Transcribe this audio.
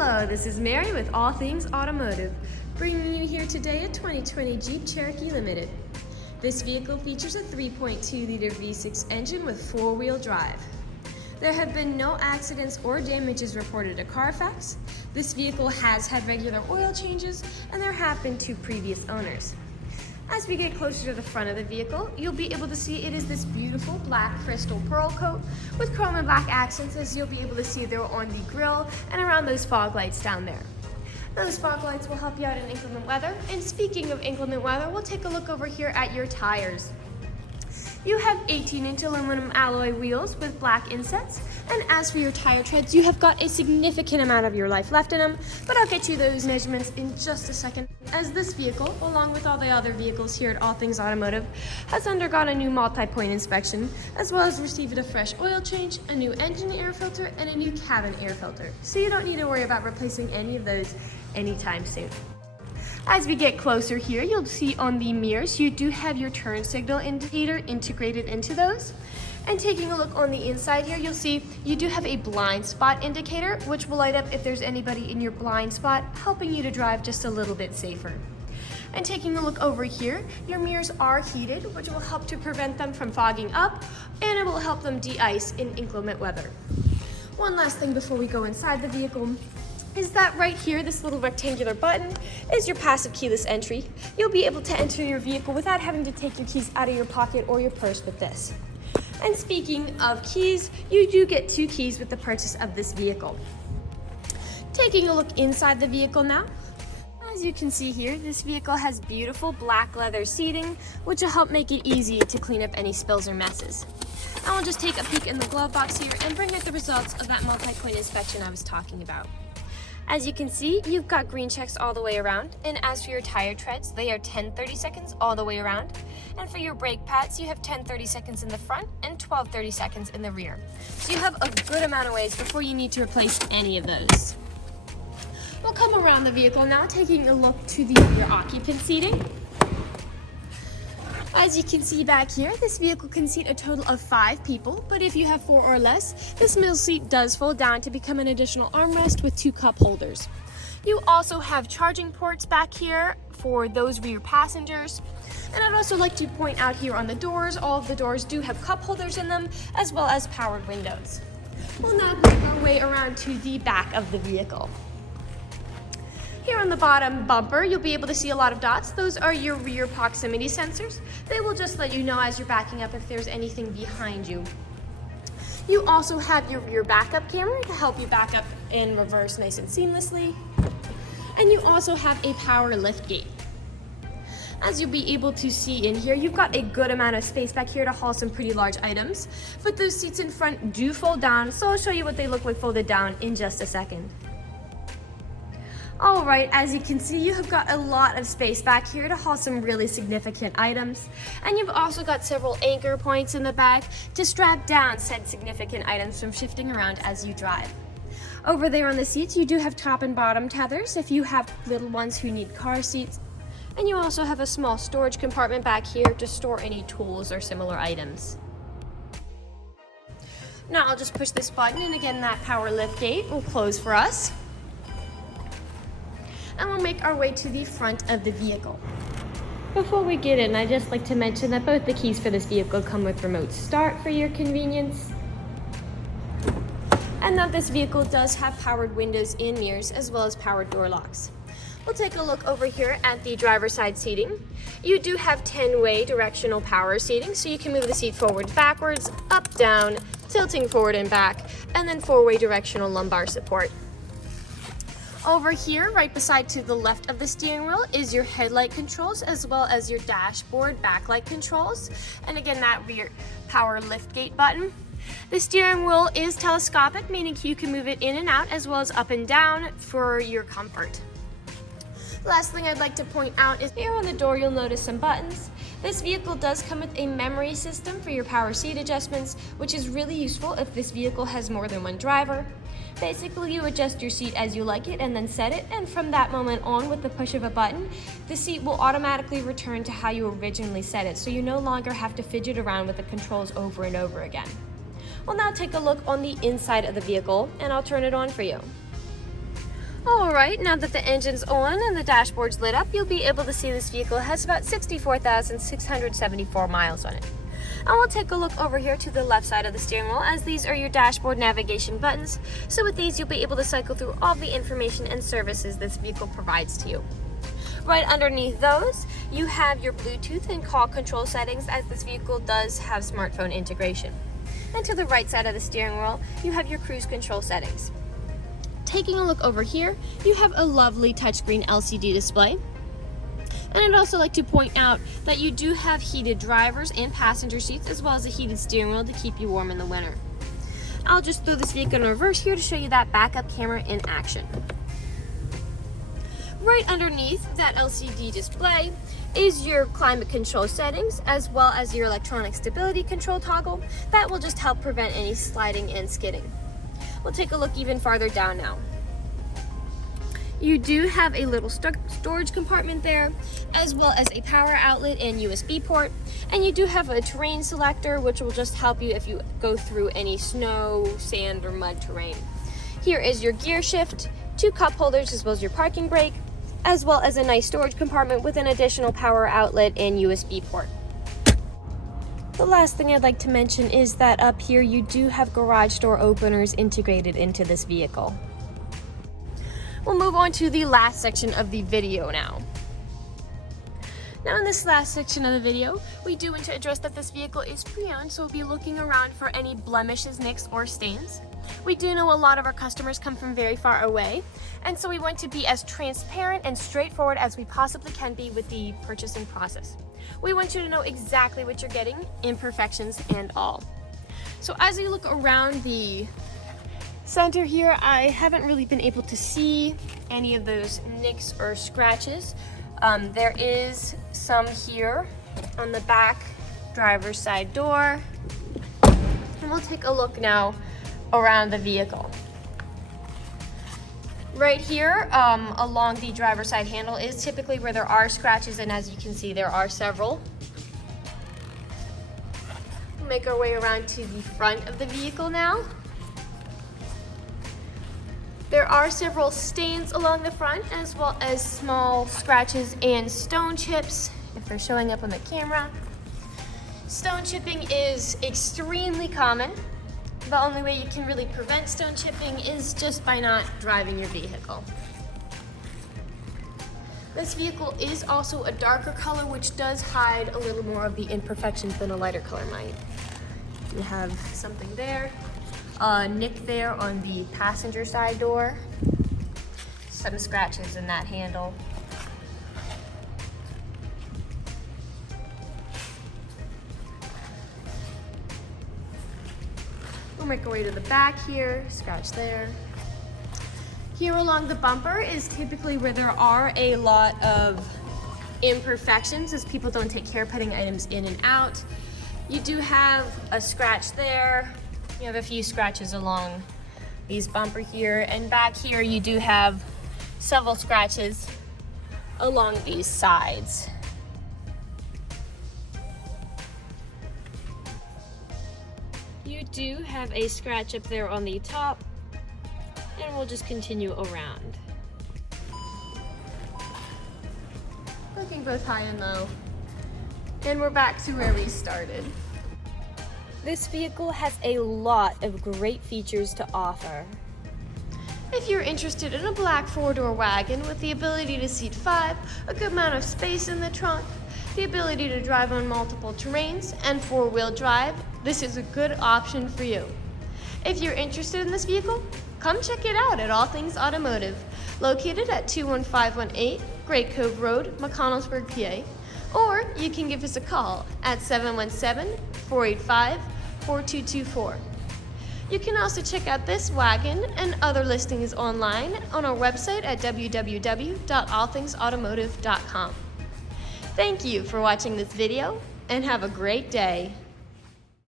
Hello, this is Mary with All Things Automotive, bringing you here today a 2020 Jeep Cherokee Limited. This vehicle features a 3.2-liter V6 engine with four-wheel drive. There have been no accidents or damages reported to CARFAX. This vehicle has had regular oil changes, and there have been 2 previous owners. As we get closer to the front of the vehicle, you'll be able to see it is this beautiful black crystal pearl coat with chrome and black accents, as you'll be able to see there on the grille and around those fog lights down there. Those fog lights will help you out in inclement weather. And speaking of inclement weather, we'll take a look over here at your tires. You have 18-inch aluminum alloy wheels with black insets, and as for your tire treads, you have got a significant amount of your life left in them, but I'll get you those measurements in just a second, as this vehicle, along with all the other vehicles here at All Things Automotive, has undergone a new multi-point inspection, as well as received a fresh oil change, a new engine air filter, and a new cabin air filter, so you don't need to worry about replacing any of those anytime soon. As we get closer here, you'll see on the mirrors, you do have your turn signal indicator integrated into those. And taking a look on the inside here, you'll see you do have a blind spot indicator, which will light up if there's anybody in your blind spot, helping you to drive just a little bit safer. And taking a look over here, your mirrors are heated, which will help to prevent them from fogging up, and it will help them de-ice in inclement weather. One last thing before we go inside the vehicle is that right here, this little rectangular button is your passive keyless entry. You'll be able to enter your vehicle without having to take your keys out of your pocket or your purse with this. And speaking of keys, you do get 2 keys with the purchase of this vehicle. Taking a look inside the vehicle now, as you can see here, this vehicle has beautiful black leather seating, which will help make it easy to clean up any spills or messes. I will just take a peek in the glove box here and bring out the results of that multi-point inspection I was talking about. As you can see, you've got green checks all the way around, and as for your tire treads, they are 10 30-seconds all the way around. And for your brake pads, you have 10 30-seconds in the front and 12 30-seconds in the rear. So you have a good amount of ways before you need to replace any of those. We'll come around the vehicle now, taking a look to the rear occupant seating. As you can see back here, this vehicle can seat a total of 5 people, but if you have 4 or less, this middle seat does fold down to become an additional armrest with 2 cup holders. You also have charging ports back here for those rear passengers. And I'd also like to point out here on the doors, all of the doors do have cup holders in them, as well as powered windows. We'll now make our way around to the back of the vehicle. Here on the bottom bumper, you'll be able to see a lot of dots. Those are your rear proximity sensors. They will just let you know as you're backing up if there's anything behind you. You also have your rear backup camera to help you back up in reverse nice and seamlessly. And you also have a power lift gate. As you'll be able to see in here, you've got a good amount of space back here to haul some pretty large items. But those seats in front do fold down, so I'll show you what they look like folded down in just a second. Alright, as you can see, you have got a lot of space back here to haul some really significant items. And you've also got several anchor points in the back to strap down said significant items from shifting around as you drive. Over there on the seats, you do have top and bottom tethers if you have little ones who need car seats. And you also have a small storage compartment back here to store any tools or similar items. Now I'll just push this button, and again that power lift gate will close for us. And we'll make our way to the front of the vehicle. Before we get in, I'd just like to mention that both the keys for this vehicle come with remote start for your convenience, and that this vehicle does have powered windows and mirrors, as well as powered door locks. We'll take a look over here at the driver's side seating. You do have 10-way directional power seating, so you can move the seat forward, backwards, up, down, tilting forward and back, and then 4-way directional lumbar support. Over here, right beside to the left of the steering wheel, is your headlight controls, as well as your dashboard backlight controls, and again that rear power lift gate button. The steering wheel is telescopic, meaning you can move it in and out, as well as up and down for your comfort. Last thing I'd like to point out is here on the door you'll notice some buttons. This vehicle does come with a memory system for your power seat adjustments, which is really useful if this vehicle has more than one driver. Basically, you adjust your seat as you like it and then set it, and from that moment on, with the push of a button, the seat will automatically return to how you originally set it, so you no longer have to fidget around with the controls over and over again. We'll now take a look on the inside of the vehicle, and I'll turn it on for you. Alright, now that the engine's on and the dashboard's lit up, you'll be able to see this vehicle has about 64,674 miles on it. And we'll take a look over here to the left side of the steering wheel, as these are your dashboard navigation buttons. So with these, you'll be able to cycle through all the information and services this vehicle provides to you. Right underneath those, you have your Bluetooth and call control settings, as this vehicle does have smartphone integration. And to the right side of the steering wheel, you have your cruise control settings. Taking a look over here, you have a lovely touchscreen LCD display. And I'd also like to point out that you do have heated drivers and passenger seats, as well as a heated steering wheel to keep you warm in the winter. I'll just throw this vehicle in reverse here to show you that backup camera in action. Right underneath that LCD display is your climate control settings, as well as your electronic stability control toggle. That will just help prevent any sliding and skidding. We'll take a look even farther down now. You do have a little storage compartment there, as well as a power outlet and USB port. And you do have a terrain selector, which will just help you if you go through any snow, sand, or mud terrain. Here is your gear shift, 2 cup holders, as well as your parking brake, as well as a nice storage compartment with an additional power outlet and USB port. The last thing I'd like to mention is that up here you do have garage door openers integrated into this vehicle. We'll move on to the last section of the video now. Now in this last section of the video, we do want to address that this vehicle is pre-owned, so we'll be looking around for any blemishes, nicks, or stains. We do know a lot of our customers come from very far away, and so we want to be as transparent and straightforward as we possibly can be with the purchasing process. We want you to know exactly what you're getting, imperfections and all. So as you look around the center here, I haven't really been able to see any of those nicks or scratches. There is some here on the back driver's side door. And we'll take a look now around the vehicle. Right here along the driver's side handle is typically where there are scratches, and as you can see, there are several. We'll make our way around to the front of the vehicle now. There are several stains along the front, as well as small scratches and stone chips, if they're showing up on the camera. Stone chipping is extremely common. The only way you can really prevent stone chipping is just by not driving your vehicle. This vehicle is also a darker color, which does hide a little more of the imperfections than a lighter color might. You have something there, a nick there on the passenger side door, some scratches in that handle. We'll make our way to the back here, scratch there. Here along the bumper is typically where there are a lot of imperfections, as people don't take care of putting items in and out. You do have a scratch there. You have a few scratches along these bumper here, and back here you do have several scratches along these sides. You do have a scratch up there on the top, and we'll just continue around. Looking both high and low. And we're back to where we started. This vehicle has a lot of great features to offer. If you're interested in a black 4-door wagon with the ability to seat 5, a good amount of space in the trunk, the ability to drive on multiple terrains, and 4-wheel drive, this is a good option for you. If you're interested in this vehicle, come check it out at All Things Automotive, located at 21518 Great Cove Road, McConnellsburg, PA. Or you can give us a call at 717-485-4224. You can also check out this wagon and other listings online on our website at www.allthingsautomotive.com. Thank you for watching this video, and have a great day.